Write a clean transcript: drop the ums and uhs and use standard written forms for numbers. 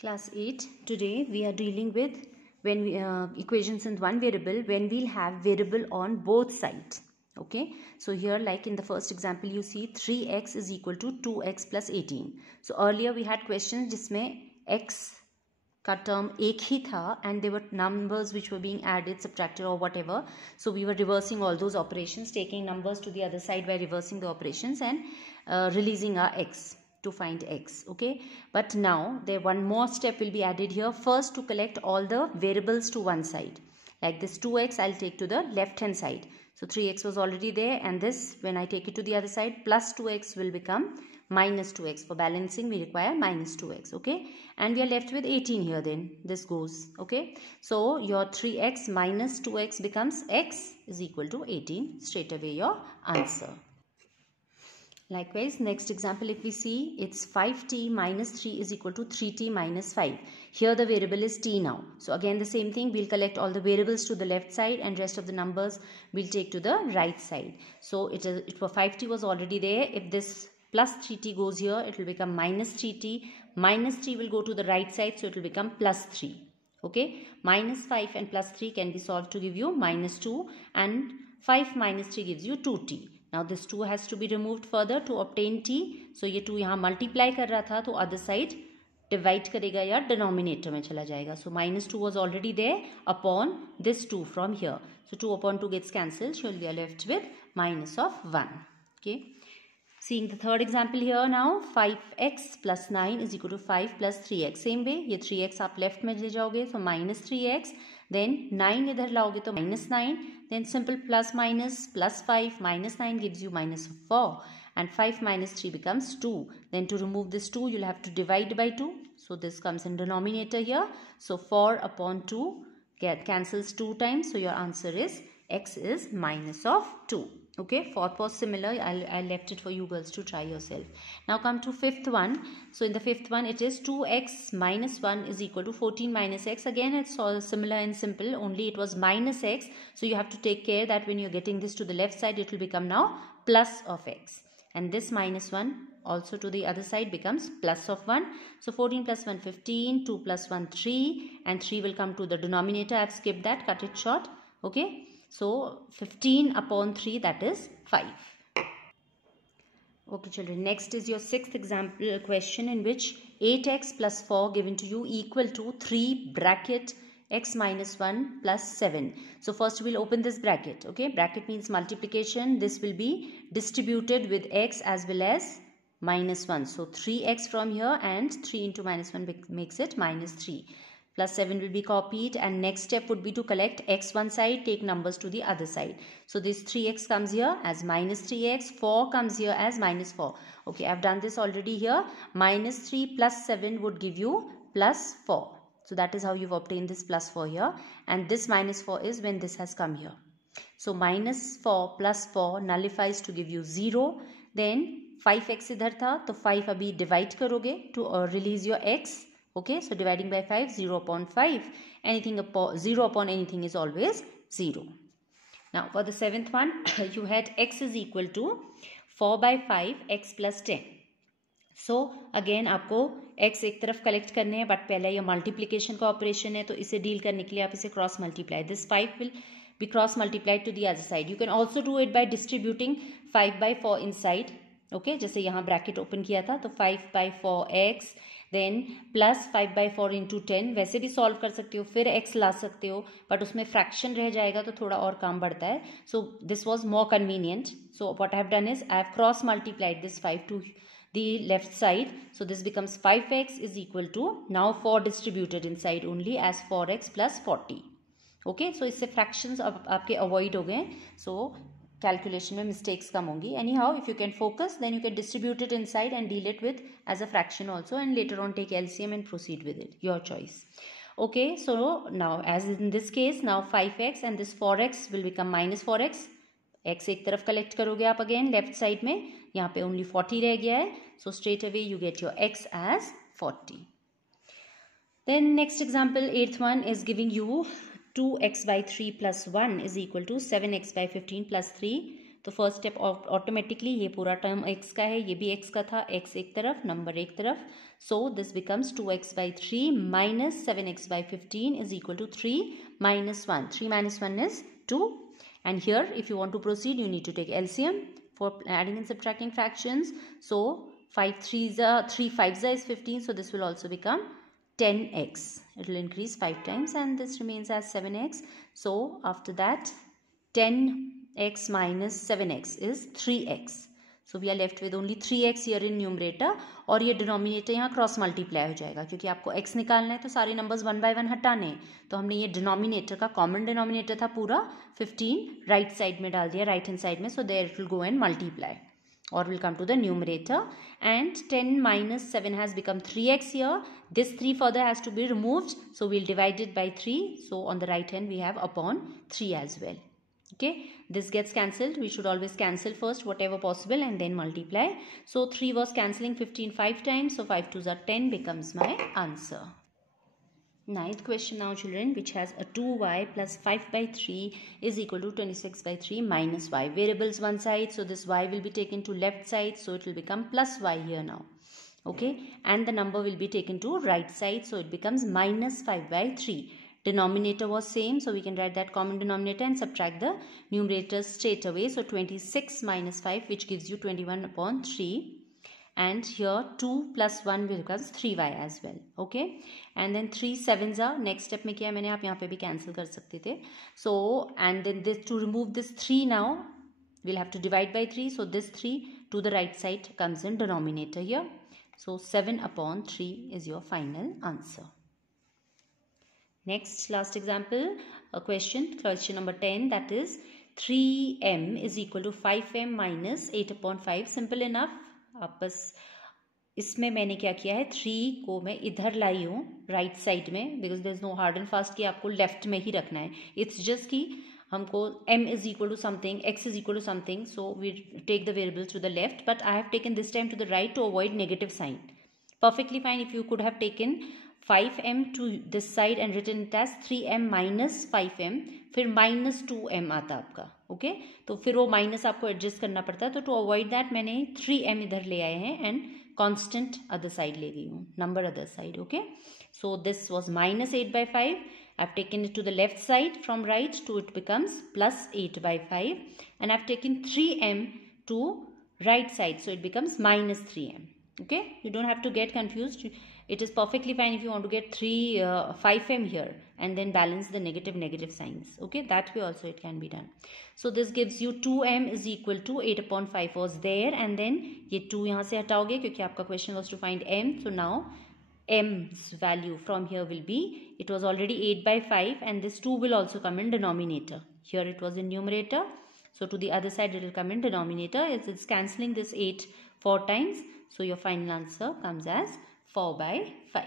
Class 8. Today we are dealing with when we, equations in one variable when we'll have variable on both sides. Okay, so here like in the first example you see 3x is equal to 2x plus 18. So earlier we had questions जिसमें x का term एक ही था and there were numbers which were being added, subtracted or whatever. So we were reversing all those operations, taking numbers to the other side by reversing the operations and releasing our x to find x. Okay, but now there one more step will be added here. First, to collect all the variables to one side, like this 2x I'll take to the left hand side. So 3x was already there, and this when I take it to the other side, plus 2x will become minus 2x. For balancing we require minus 2x. Okay, and we are left with 18 here. Then this goes. Okay, so your 3x minus 2x becomes x is equal to 18. Straight away your answer. Likewise, next example if we see, it's 5t minus 3 is equal to 3t minus 5. Here the variable is t now. So again the same thing, we'll collect all the variables to the left side and rest of the numbers we'll take to the right side. So it for 5t was already there. If this plus 3t goes here, it will become minus 3t. Minus 3 will go to the right side, so it will become plus 3. Okay, minus 5 and plus 3 can be solved to give you minus 2, and 5 minus 3 gives you 2t. Now this 2 has to be removed further to obtain t. So ये 2 यहाँ multiply कर रहा था तो other side divide करेगा या denominator में चला जाएगा. So minus 2 was already there upon this 2 from here. So 2 upon 2 gets cancelled. So we are left with minus of 1. Okay. Seeing the third example here now, 5x plus 9 is equal to 5 plus 3x. Same way, ये 3x आप left में ले जाओगे, so minus 3x. Then 9 इधर लाओगे तो minus 9. Then simple plus minus, plus 5, minus 9 gives you minus 4. And 5 minus 3 becomes 2. Then to remove this 2, you'll have to divide by 2. So this comes in denominator here. So 4 upon 2 cancels 2 times. So your answer is x is minus of 2. Okay, fourth was similar. I left it for you girls to try yourself. Now come to fifth one. So in the fifth one it is 2x minus 1 is equal to 14 minus x. Again it's all similar and simple, only it was minus x. So you have to take care that when you're getting this to the left side, it will become now plus of x. And this minus 1 also to the other side becomes plus of 1. So 14 plus 1, 15, 2 plus 1, 3, and 3 will come to the denominator. I've skipped that, cut it short. Okay. So 15 upon 3, that is 5. Okay children, next is your sixth example question in which 8x plus 4 given to you equal to 3 bracket x minus 1 plus 7. So first we'll open this bracket. Okay, bracket means multiplication. This will be distributed with x as well as minus 1. So 3x from here and 3 into minus 1 makes it minus 3. Plus 7 will be copied, and next step would be to collect x one side, take numbers to the other side. So this 3x comes here as minus 3x, 4 comes here as minus 4. Okay, I've done this already here. Minus 3 plus 7 would give you plus 4. So that is how you've obtained this plus 4 here. And this minus 4 is when this has come here. So minus 4 plus 4 nullifies to give you 0. Then 5x idhar tha, to 5 abhi divide karoge to release your x. Okay, so dividing by 5, 0 upon 5, anything upon 0 upon anything is always 0. Now for the seventh one, you had x is equal to 4 by 5 x plus 10. So again आपको x एक तरफ collect करने हैं, but पहले ये multiplication का operation है, तो इसे deal करने के लिए आप इसे cross multiply. This 5 will be cross multiplied to the other side. You can also do it by distributing 5 by 4 inside. Okay, जैसे यहाँ bracket open किया था, तो 5 by 4x. Then plus 5 by 4 into 10. वैसे भी सॉल्व कर सकते हो, फिर x ला सकते हो, बट उसमें फ्रैक्शन रह जाएगा तो थोड़ा और काम बढ़ता है. So this was more convenient. So what I have done is I have cross multiplied this 5 to the left side. So this becomes 5x is equal to now 4 distributed inside only as 4x plus 40. Okay, so इससे fractions आपके avoid हो गए. So calculation में mistakes कम होंगी. Anyhow, if you can focus, then you can distribute it inside and deal it with as a fraction also, and later on take LCM and proceed with it. Your choice. Okay, so now as in this case, now 5x and this 4x will become minus 4x. x एक तरफ collect करोगे आप again left side में, यहाँ पे only 40 रह गया है. So straight away you get your x as 40. Then next example, 8th one is giving you 2x by 3 plus 1 is equal to 7x by 15 plus 3. तो फर्स्ट स्टेप ऑटोमेटिकली ये पूरा term x का है, ये भी x का था, x एक तरफ, नंबर एक तरफ. So this becomes 2x by 3 minus 7x by 15 is equal to 3 minus 1. 3 minus 1 is 2. And here if you want to proceed, you need to take LCM for adding and subtracting fractions. So 5 5s is 15, so this will also become 10x. It will increase 5 times and this remains as 7x. So after that 10x minus 7x is 3x. So we are left with only 3x here in numerator और ये denominator यहाँ cross multiply हो जाएगा क्योंकि आपको x निकालना है तो सारे नंबर्स 1 by 1 हटाने हैं. तो हमने ये डिनोमिनेटर का कॉमन डिनोमिनेटर था पूरा 15 राइट साइड में डाल दिया, राइट हैंड साइड में. So there it will go and multiply or will come to the numerator and 10 minus 7 has become 3x here. This 3 further has to be removed, so we'll divide it by 3. So on the right hand we have upon 3 as well. Okay, this gets cancelled. We should always cancel first whatever possible and then multiply. So 3 was cancelling 15 5 times, so 5 2s are 10 becomes my answer. Ninth question now children, which has a 2y plus 5 by 3 is equal to 26 by 3 minus y. Variables one side, so this y will be taken to left side, so it will become plus y here now. Okay, and the number will be taken to right side, so it becomes minus 5 by 3. Denominator was same, so we can write that common denominator and subtract the numerator straight away. So 26 minus 5, which gives you 21 upon 3. And here 2 plus 1 becomes 3y as well. Okay, and then 3 7s are next step में किया मैंने, आप यहाँ पे भी cancel कर सकते थे. So and then this, to remove this 3 now we'll have to divide by 3. So this 3 to the right side comes in denominator here. So 7 upon 3 is your final answer. Next last example, a question number 10, that is 3m is equal to 5m minus 8 upon 5. Simple enough. आप बस इसमें मैंने क्या किया है, 3 को मैं इधर लाई हूँ राइट साइड में, because there is no hard and fast कि आपको लेफ्ट में ही रखना है. इट्स जस्ट कि हमको m is equal to something, x is equal to something, so we take the variables to the left, but I have taken this time to the right to avoid negative sign. Perfectly fine if you could have taken 5m to this side and written it as 3m minus 5m, फिर minus 2m आता आपका. Okay, तो फिर वो minus आपको adjust करना पड़ता है. तो टू अवॉइड दैट मैंने 3m इधर ले आए हैं एंड कांस्टेंट अदर साइड ले गई हूँ, number other side. Okay, so this was minus 8 by 5. I've taken it to the left side from right to it becomes plus 8 by 5, and I've taken 3m to right side, so it becomes minus 3m. Okay, you don't have to get confused. It is perfectly fine if you want to get 5m here and then balance the negative signs. Okay, that way also it can be done. So this gives you 2m is equal to 8 upon 5 was there, and then ये 2 यहाँ से हटाओगे क्योंकि आपका question was to find m. So now m's value from here will be, it was already 8 by 5 and this 2 will also come in denominator. Here it was in numerator, so to the other side it will come in denominator. It's cancelling this 8 4 times, so your final answer comes as 4 by 5.